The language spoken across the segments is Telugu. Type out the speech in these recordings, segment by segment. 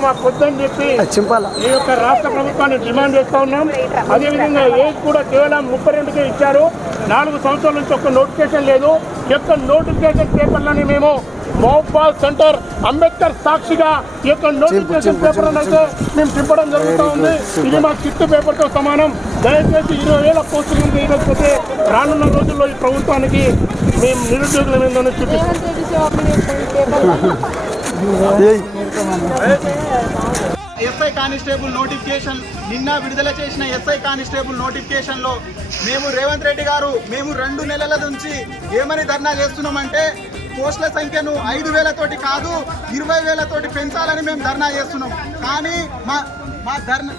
ఉద్యోగులు మాకు వద్దని చెప్పి ఈ యొక్క రాష్ట్ర ప్రభుత్వాన్ని డిమాండ్ చేస్తూ ఉన్నాం. అదేవిధంగా ఏజ్ కూడా కేవలం 32కే ఇచ్చారు. 4 సంవత్సరాల నుంచి ఒక నోటిఫికేషన్ లేదు. ఈ యొక్క నోటిఫికేషన్ పేపర్లని మేము మహబూబాబాద్ సెంటర్ అంబేద్కర్ సాక్షిగా ఈ యొక్క నోటిఫికేషన్ పేపర్లను అయితే మేము తిప్పడం జరుగుతూ ఉంది. ఇది మా చిట్టు పేపర్తో సమానం. దయచేసి 20,000 పోస్టులు వేయకపోతే రానున్న రోజుల్లో ఈ ప్రభుత్వానికి మేము నిరుద్యోగుల మీద చూపిస్తాం. ఎస్ఐ కానిస్టేబుల్ నోటిఫికేషన్ నిన్న విడుదల చేసిన ఎస్ఐ కానిస్టేబుల్ నోటిఫికేషన్లో మేము రేవంత్ రెడ్డి గారు మేము 2 నెలల నుంచి ఏమని ధర్నా చేస్తున్నామంటే పోస్టుల సంఖ్యను 5,000 తోటి కాదు 20,000 తోటి పెంచాలని మేము ధర్నా చేస్తున్నాం. కానీ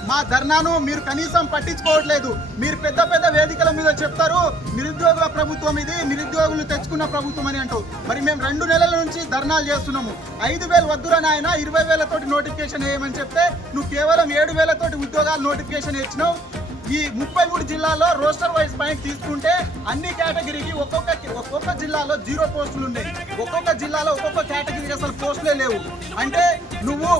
మా ధర్నాను మీరు కనీసం పట్టించుకోవట్లేదు. మీరు పెద్ద పెద్ద వేదికల మీద చెప్తారు నిరుద్యోగుల ప్రభుత్వం ఇది, నిరుద్యోగులు తెచ్చుకున్న ప్రభుత్వం అని అంటారు. మరి మేము 2 నెలల నుంచి ధర్నాలు చేస్తున్నాము. 5,000 వద్దురా నాయన 20,000 తోటి నోటిఫికేషన్ వేయమని చెప్తే నువ్వు కేవలం 7,000 తోటి ఉద్యోగాలు నోటిఫికేషన్ ఇచ్చినావు. ఈ 33 జిల్లాల్లో రోస్టర్ వైజ్ పాయింట్ తీసుకుంటే అన్ని కేటగిరీకి ఒక్కొక్క జిల్లాలో 0 పోస్టులు ఉన్నాయి. ఒక్కొక్క జిల్లాలో ఒక్కొక్క కేటగిరీకి అసలు పోస్టులే లేవు. అంటే నువ్వు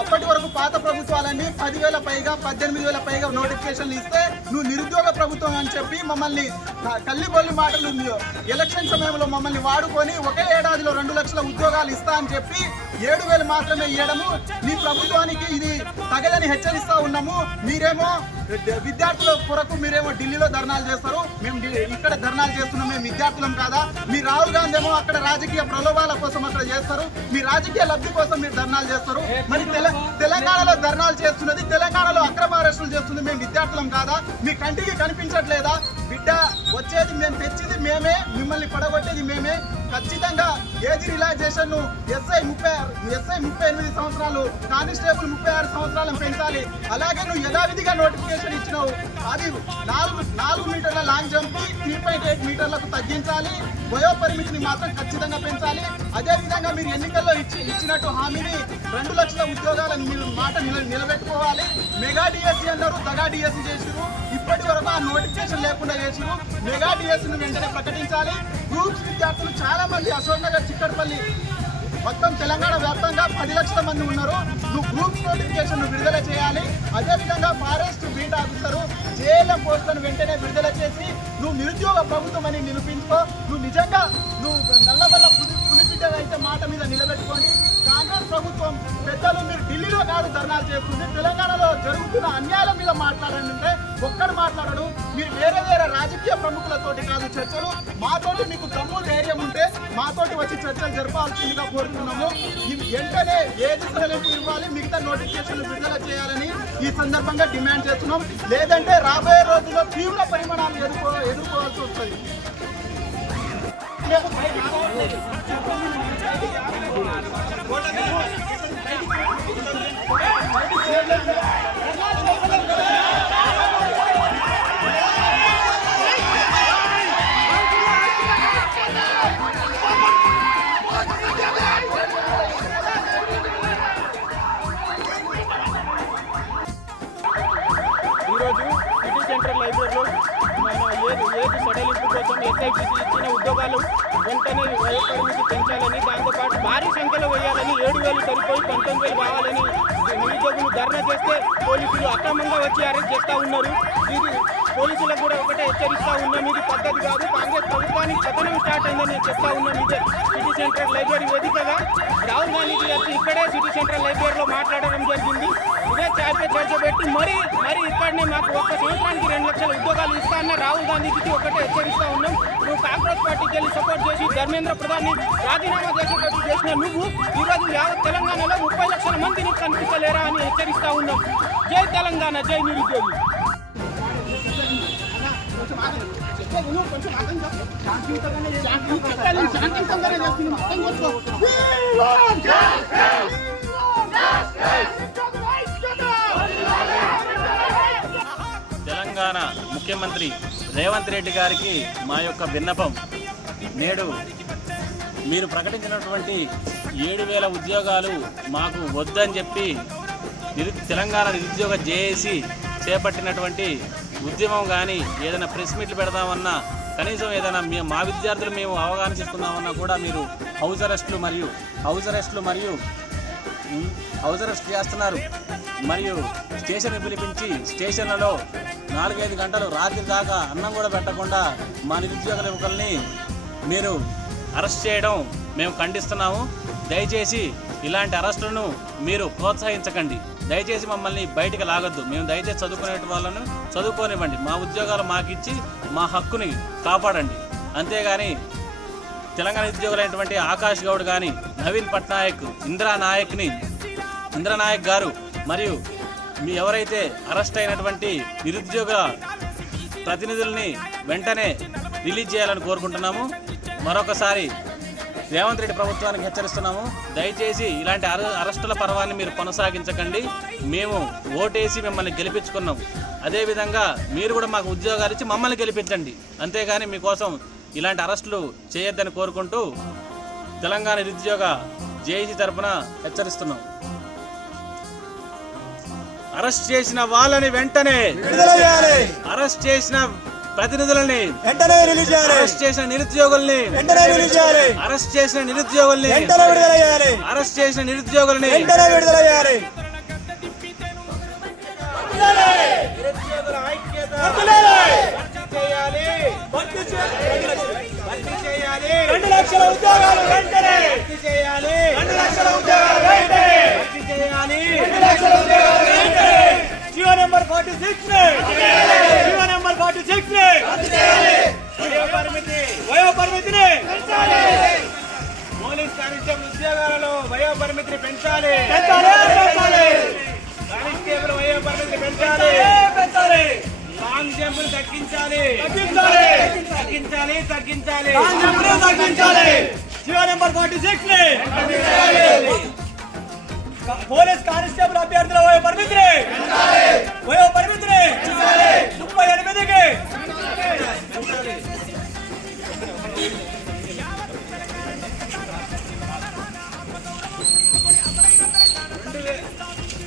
అప్పటి వరకు పాత ప్రభుత్వాలన్నీ 10,000 పైగా 18,000 పైగా నోటిఫికేషన్లు ఇస్తే నువ్వు నిరుద్యోగ ప్రభుత్వం అని చెప్పి మమ్మల్ని కల్లిబొల్లి మాటలు ఎలక్షన్ సమయంలో మమ్మల్ని వాడుకొని ఒకే ఏడాదిలో 2 లక్షల ఉద్యోగాలు ఇస్తా అని చెప్పి 7,000 మాత్రమే ఇవ్వడము నీ ప్రభుత్వానికి ఇది తగదని హెచ్చరిస్తా ఉన్నాము. మీరేమో విద్యార్థుల కొరకు మీరేమో ఢిల్లీలో ధర్నాలు చేస్తారు, మేము ఇక్కడ ధర్నాలు చేస్తున్నాం. మేము విద్యార్థులం కాదా? మీ రాహుల్ గాంధీ ఏమో అక్కడ రాజకీయ ప్రలోభాల కోసం అక్కడ చేస్తారు, మీ రాజకీయ లబ్ధి కోసం మీరు ధర్నాలు చేస్తారు. మరి తెలంగాణలో ధర్నాలు చేస్తున్నది, తెలంగాణలో అక్రమ అరెస్టులు చేస్తుంది మేము విద్యార్థులం కాదా? మీ కంటికి కనిపించట్లేదా? బిడ్డ వచ్చేది మేము, తెచ్చింది మేమే, మిమ్మల్ని పడగొట్టేది మేమే. ఖచ్చితంగా ఏజ్ రిలాక్సేషన్ ను ఎస్ఐ 38 సంవత్సరాలు, కానిస్టేబుల్ 36 సంవత్సరాలను పెంచాలి. అలాగే నువ్వు యథావిధిగా నోటిఫికేషన్ ఇచ్చినావు, అది 4 మీటర్ల లాంగ్ జంప్ 3.8 మీటర్లకు తగ్గించాలి. వయో పరిమితిని మాత్రం ఖచ్చితంగా పెంచాలి. అదేవిధంగా మీరు ఎన్నికల్లో ఇచ్చినట్టు హామీని 2 లక్షల ఉద్యోగాలను మీరు మాట నిలబెట్టుకోవాలి. మెగా డిఎస్సీ అన్నారు, దగా డిఎస్సీ చేసిరు. ఇప్పటి వరకు ఆ నోటిఫికేషన్ లేకుండా చేసిరు. మెగా డిఎస్సీని వెంటనే ప్రకటించాలి. గ్రూప్స్ విద్యార్థులు చాలా మంది అశోక్ నగర్, చిక్కడపల్లి మొత్తం తెలంగాణ వ్యాప్తంగా 10 లక్షల మంది ఉన్నారు. నువ్వు గ్రూప్స్ నోటిఫికేషన్ విడుదల చేయాలి. అదేవిధంగా ఫారెస్ట్ బీట్ ఆఫీసరు జేఎల్ఎం పోస్టులను వెంటనే విడుదల చేసి నువ్వు నిరుద్యోగ ప్రభుత్వం అని నిరూపించుకో. నువ్వు నిజంగా నల్లవల్ల పులిపిడ్డ అయితే మాట మీద నిలబెట్టుకోండి. కాంగ్రెస్ ప్రభుత్వం పెద్దలు మీరు ఢిల్లీలో కాదు ధర్నాలు చేస్తుంది, తెలంగాణలో జరుగుతున్న అన్యాయాల మీద మాట్లాడంటే ఒక్కడు మాట్లాడడు. మీరు వేరే రాజకీయ ప్రముఖులతోటి కాదు చర్చలు, మాతోటి మీకు దమ్ము ధైర్యం ఉంటే మాతోటి వచ్చి చర్చలు జరపాల్సిందిగా కోరుతున్నాము. వెంటనే ఏది సడలింపు ఇవ్వాలి, మిగతా నోటిఫికేషన్లు విడుదల చేయాలని ఈ సందర్భంగా డిమాండ్ చేస్తున్నాం. లేదంటే రాబోయే రోజుల్లో తీవ్ర పరిమాణాలు ఎదుర్కోవాల్సి వస్తుంది. ఈరోజు సిటీ సెంట్రల్ లైబ్రరీలో ఏది సడలింపు కోసం ఎస్ఐపిసి ఇచ్చిన ఉద్యోగాలు వెంటనే వయోపరిమితి పెంచాలని, దాంతోపాటు భారీ సంఖ్యలో వేయాలని, 7,000 సరిపోయి 19,000 కావాలని నిరుద్యోగులు ధర్నా చేస్తే పోలీసులు అక్రమంగా వచ్చి అరెస్ట్ చేస్తూ ఉన్నారు. ఇది పోలీసులకు కూడా ఒకటే హెచ్చరిస్తూ ఉన్నాం, ఇది పద్ధతి కాదు. కాంగ్రెస్ ప్రభుత్వానికి పతనం స్టార్ట్ అయిందని చెప్తా ఉన్నాం. ఇదే సిటీ సెంట్రల్ లైబ్రరీ వేదికగా రాహుల్ గాంధీ వచ్చి ఇక్కడే సిటీ సెంట్రల్ లైబ్రరీలో మాట్లాడడం జరిగింది. ఇదే చాపే చర్చ పెట్టి మరి ఇక్కడనే మాకు 1 సంవత్సరానికి 2 లక్షల ఉద్యోగాలు ఇస్తా అన్న రాహుల్ గాంధీకి ఒకటే హెచ్చరిస్తూ ఉన్నాం. నువ్వు కాంగ్రెస్ పార్టీకి వెళ్ళి సపోర్ట్ చేసి ధర్మేంద్ర ప్రధాన్ని రాజీనామా చేసేటట్టు చేసిన నువ్వు ఈరోజు యావత్ తెలంగాణలో 30 లక్షల మంది నీకు కనిపించలేరా అని హెచ్చరిస్తూ ఉన్నాం. జై తెలంగాణ, జై నిరుద్యోగి. తెలంగాణ ముఖ్యమంత్రి రేవంత్ రెడ్డి గారికి మా యొక్క విన్నపం, నేడు మీరు ప్రకటించినటువంటి 7,000 ఉద్యోగాలు మాకు వద్దని చెప్పి తెలంగాణ నిరుద్యోగ జేఏసీ చేపట్టినటువంటి ఉద్యమం కానీ ఏదైనా ప్రెస్ మీట్లు పెడదామన్నా, కనీసం ఏదైనా మా విద్యార్థులు మేము అవగాహన చేసుకుందామన్నా కూడా మీరు హౌస్ అరెస్టులు మరియు హౌస్ అరెస్ట్ చేస్తున్నారు. మరియు స్టేషన్కి పిలిపించి స్టేషన్లలో 4-5 గంటలు రాత్రి దాకా అన్నం కూడా పెట్టకుండా మా నిరుద్యోగ యువకుల్ని మీరు అరెస్ట్ చేయడం మేము ఖండిస్తున్నాము. దయచేసి ఇలాంటి అరెస్టులను మీరు ప్రోత్సహించకండి. దయచేసి మమ్మల్ని బయటికి లాగొద్దు. మేము దయచేసి చదువుకునే వాళ్ళను చదువుకోనివ్వండి. మా ఉద్యోగాలు మాకిచ్చి మా హక్కుని కాపాడండి. అంతేగాని తెలంగాణ ఉద్యోగులైనటువంటి ఆకాష్ గౌడ్ కానీ, నవీన్ పట్నాయక్, ఇంద్రనాయక్ గారు మరియు మీ ఎవరైతే అరెస్ట్ అయినటువంటి నిరుద్యోగ ప్రతినిధుల్ని వెంటనే రిలీజ్ చేయాలని కోరుకుంటున్నాము. మరొకసారి రేవంత్ రెడ్డి ప్రభుత్వానికి హెచ్చరిస్తున్నాము. దయచేసి ఇలాంటి అరెస్టుల పర్వాన్ని మీరు కొనసాగించకండి. మేము ఓటేసి మిమ్మల్ని గెలిపించుకున్నాం. అదేవిధంగా మీరు కూడా మాకు ఉద్యోగాలు ఇచ్చి మమ్మల్ని గెలిపించండి. అంతేగాని మీకోసం ఇలాంటి అరెస్టులు చేయొద్దని కోరుకుంటూ తెలంగాణ నిరుద్యోగ జేఏసీ తరఫున హెచ్చరిస్తున్నాం. అరెస్ట్ చేసిన వాళ్ళని వెంటనే అరెస్ట్ చేసిన ప్రతినిధులని వెంటనే రిలీజ్ చేయాలి. అరెస్ట్ చేసిన నిరుద్యోగుల్ని వెంటనే రిలీజ్ చేయాలి. అరెస్ట్ చేసిన నిరుద్యోగుల్ని వెంటనే విడుదల చేయాలి. అరెస్ట్ చేసిన నిరుద్యోగుల్ని వెంటనే విడుదల చేయాలి. నిరుద్యోగుల ఐక్యత భర్తీ చేయాలి. 2 లక్షల ఉద్యోగాలు వెంటనే భర్తీ చేయాలి. 2 లక్షల ఉద్యోగాలు వెంటనే భర్తీ చేయాలి. 2 లక్షల ఉద్యోగాలు వెంటనే. జీవో నెంబర్ 46 జీవో నెంబర్ 46 వయోపరిమితిని పెంచాలి. పోలీస్ కానిస్టేబుల్ ఉద్యోగాలలో వయోపరిమితిని పెంచాలి. కానిస్టేబుల్ వయోపరిమితిని పెంచాలి. లాంగ్ జంపులు తగ్గించాలి. జీవో నెంబర్ 46 పోలీస్ కానిస్టేబుల్ అభ్యర్థుల వయోపరిమితిని 38కి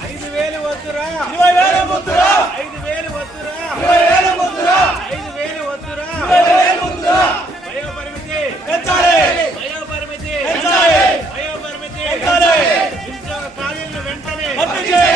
5,000 వద్దురా. 20,000 వద్దురా. 5,000 వద్దురా. 20,000 వద్దురా. 5,000 వద్దురా. 20,000 వద్దురా. వయోపరిమితి పెంచాలి. వయోపరిమితి పెంచాలి. వయోపరిమితి పెంచాలి. ఉద్యోగ ఖాళీలను వెంటనే భర్తీ చేయాలి.